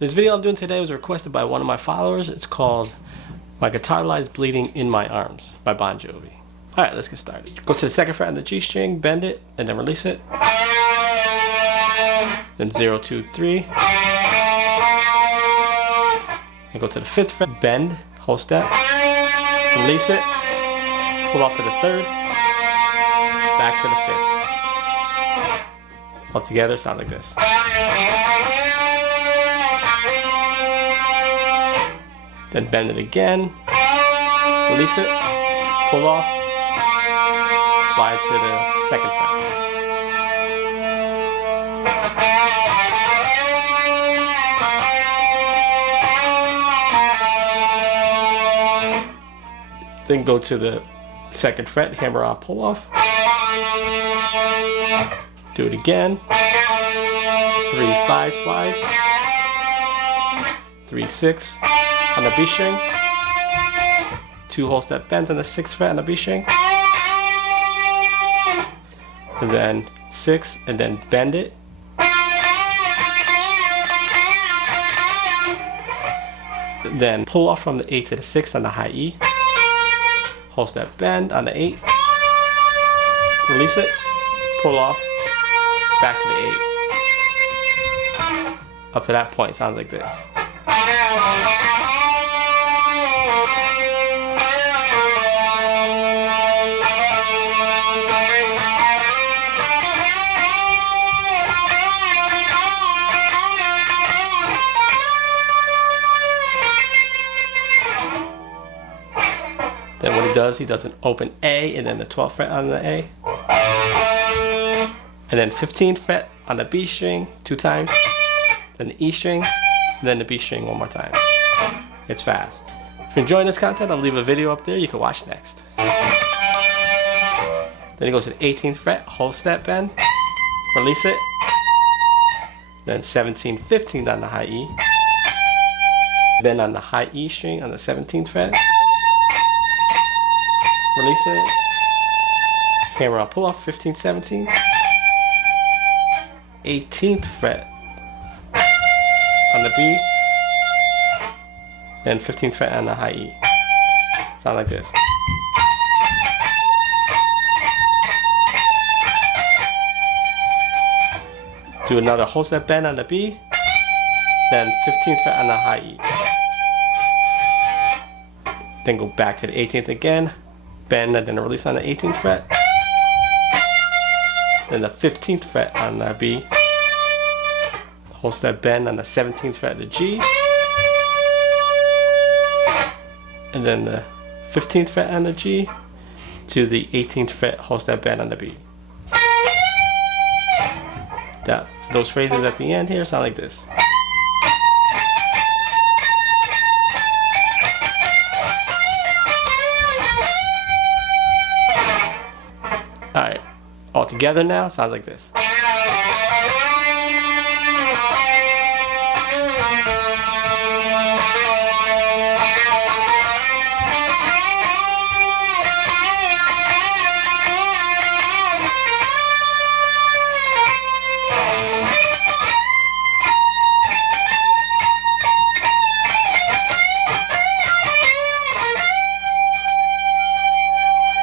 This video I'm doing today was requested by one of my followers. It's called My Guitar Lies Bleeding in My Arms by Bon Jovi. Alright, let's get started. Go to the second fret on the G string, bend it, and then release it. Then 0, 2, 3. And go to the 5th fret, bend, whole step, release it, pull off to the 3rd, back to the 5th. All together, sounds like this. Then bend it again, release it, pull off, slide to the 2nd fret. Then go to the 2nd fret, hammer on, pull off. Do it again. 3, 5 slide. 3, 6 on the B string. 2 whole step bends on the 6th fret on the B string. And then 6, and then bend it. Then pull off from the 8 to the 6 on the high E. Whole step bend on the 8. Release it. Pull off. Back to the 8. Up to that point, sounds like this. Then what he does an open A and then the 12th fret on the A. And then 15th fret on the B string 2 times. Then the E string, and then the B string 1 more time. It's fast. If you're enjoying this content, I'll leave a video up there you can watch next. Then he goes to the 18th fret, whole step bend, release it. Then 17, 15 on the high E. Then on the high E string on the 17th fret. Release it. Hammer on, pull off 15, 17. 18th fret on the B. And 15th fret on the high E. Sound like this. Do another whole step bend on the B. Then 15th fret on the high E. Then go back to the 18th again. Bend and then release on the 18th fret. Then the 15th fret on the B. Whole step bend on the 17th fret of the G. And then the 15th fret on the G to the 18th fret whole step bend on the B. Those phrases at the end here sound like this. Alright, all together now sounds like this.